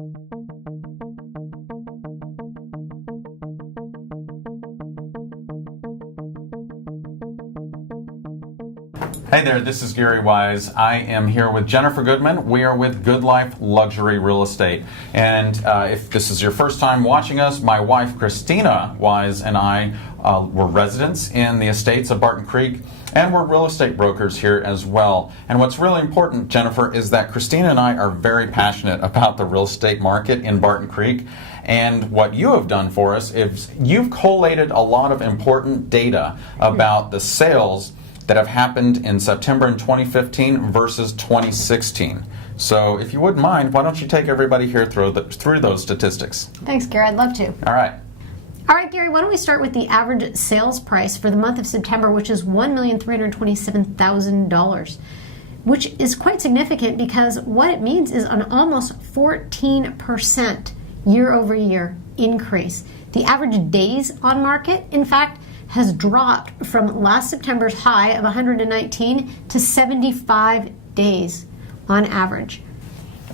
Hey there, this is Gary Wise. I am here with Jennifer Goodman. We are with GoodLife Luxury Real Estate. And if this is your first time watching us, my wife Christina Wise and I were residents in the estates of Barton Creek, and we're real estate brokers here as well. And what's really important, Jennifer, is that Christina and I are very passionate about the real estate market in Barton Creek. And what you have done for us is you've collated a lot of important data about the sales that have happened in September in 2015 versus 2016. So if you wouldn't mind, why don't you take everybody here through those statistics? Thanks, Gary. I'd love to. All right. All right, Gary, why don't we start with the average sales price for the month of September, which is $1,327,000, which is quite significant because what it means is an almost 14% year-over-year increase. The average days on market, in fact, has dropped from last September's high of 119 to 75 days on average.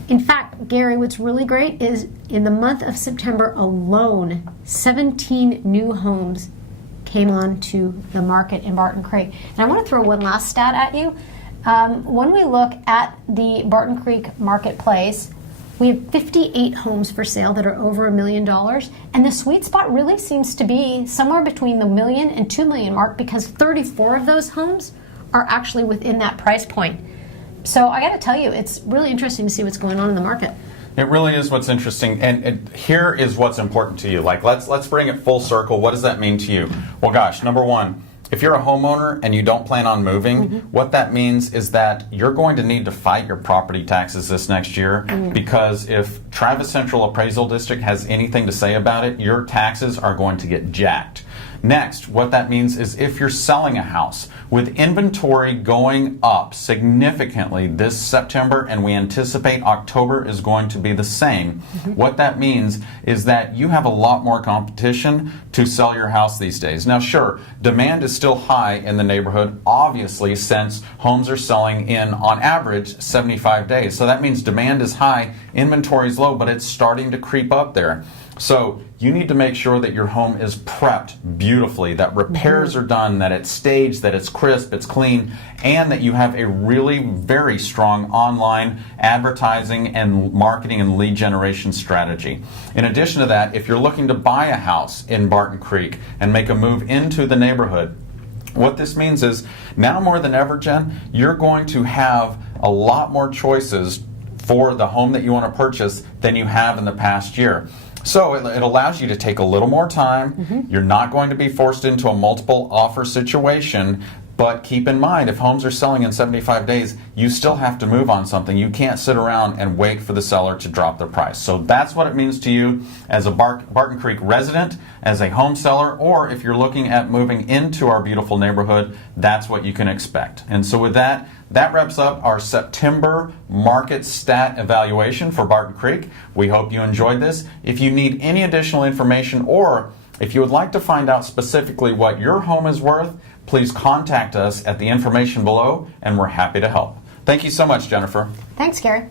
In fact, Gary, what's really great is in the month of September alone, 17 new homes came onto the market in Barton Creek. And I want to throw one last stat at you. When we look at the Barton Creek marketplace, we have 58 homes for sale that are over $1 million, and the sweet spot really seems to be somewhere between the $1 million and $2 million mark because 34 of those homes are actually within that price point. So I got to tell you, it's really interesting to see what's going on in the market. It really is what's interesting, and here is what's important to you. Like, let's bring it full circle. What does that mean to you? Well, gosh, number one, if you're a homeowner and you don't plan on moving, what that means is that you're going to need to fight your property taxes this next year because if Travis Central Appraisal District has anything to say about it, your taxes are going to get jacked. Next, what that means is if you're selling a house with inventory going up significantly this September, and we anticipate October is going to be the same, what that means is that you have a lot more competition to sell your house these days. Now, sure, demand is still high in the neighborhood, obviously, since homes are selling in, on average, 75 days. So that means demand is high, inventory is low, but it's starting to creep up there. So you need to make sure that your home is prepped beautifully, that repairs are done, that it's staged, that it's crisp, it's clean, and that you have a really very strong online advertising and marketing and lead generation strategy. In addition to that, if you're looking to buy a house in Barton Creek and make a move into the neighborhood, what this means is now more than ever, Jen, you're going to have a lot more choices for the home that you want to purchase than you have in the past year. So it allows you to take a little more time. You're not going to be forced into a multiple offer situation, but keep in mind, if homes are selling in 75 days, you still have to move on something. You can't sit around and wait for the seller to drop their price. So that's what it means to you as a Barton Creek resident, as a home seller, or if you're looking at moving into our beautiful neighborhood, that's what you can expect. And so with that, that wraps up our September market stat evaluation for Barton Creek. We hope you enjoyed this. If you need any additional information, or if you would like to find out specifically what your home is worth, please contact us at the information below, and we're happy to help. Thank you so much, Jennifer. Thanks, Gary.